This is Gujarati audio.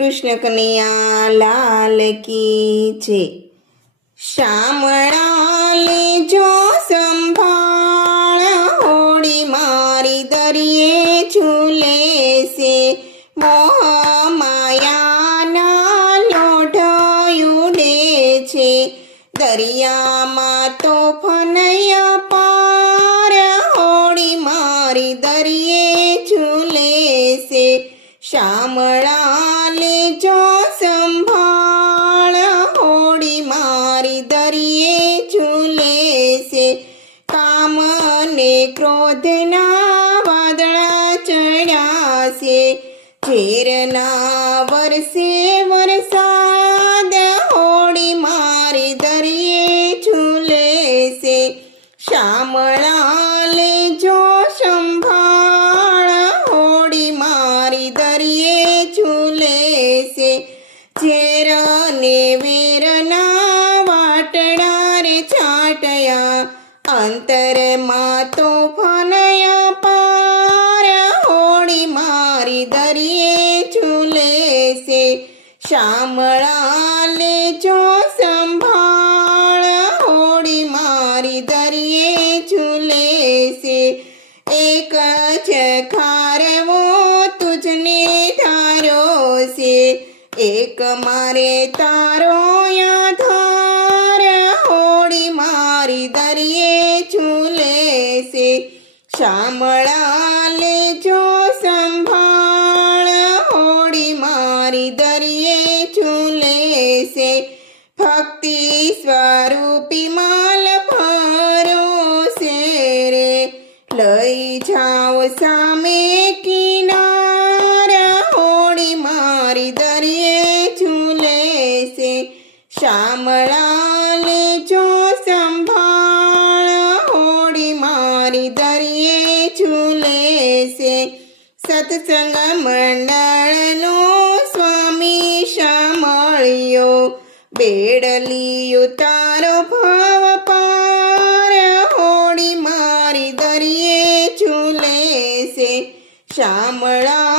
કૃષ્ણ કનૈયા લાલ કી છે। શામળા લેજો સંભાળ, હોડી મારી દરિયે ઝૂલે છે। મોહ માયાના લોઢ ઉડે છે, દરિયામાં તોફાન પાર, હોડી મારી દરિયે ઝૂલે છે। શામળા લેજો સંભાળ, હોડી મારી દરિયે ઝૂલે છે। કામ ને ક્રોધના વાદળા ચડ્યા છે, ઝેરના વરસે વરસાદ, હોડી મારી દરિયે ઝૂલે છે। શામળા લેજો સંભાળ, હોડી મારી દરિયે ઝૂલે છે। ઝેર ને વેરના વાટડા રે છાંટયા, અંતરમાં તોફાન પાર, હોડી મારી દરિયે ઝૂલે છે। શામળા લેજો સંભાળ, હોડી મારી દરિયે ઝૂલે છે। એક જ ખારવો તુજને ધારો છે, એક મારે તારો આધાર, હોડી મારી દરિયે ઝૂલે છે। શામળા લેજો સંભાળ, હોડી મારી દરિયે ઝૂલે છે। ભક્તિ સ્વરૂપી માલ ભરોસે રે, લઈ જાઓ સામે કિનાર, હોડી મારી દરિયે ઝૂલે છે। શામળા લેજો સંભાળ, હોડી મારી દરિયે ઝૂલે છે। સત્સંગ મંડળનો સ્વામી શામળિયો, બેડલી ઉતારો ભવ પાર, હોડી મારી દરિયે ઝૂલે છે। શામળા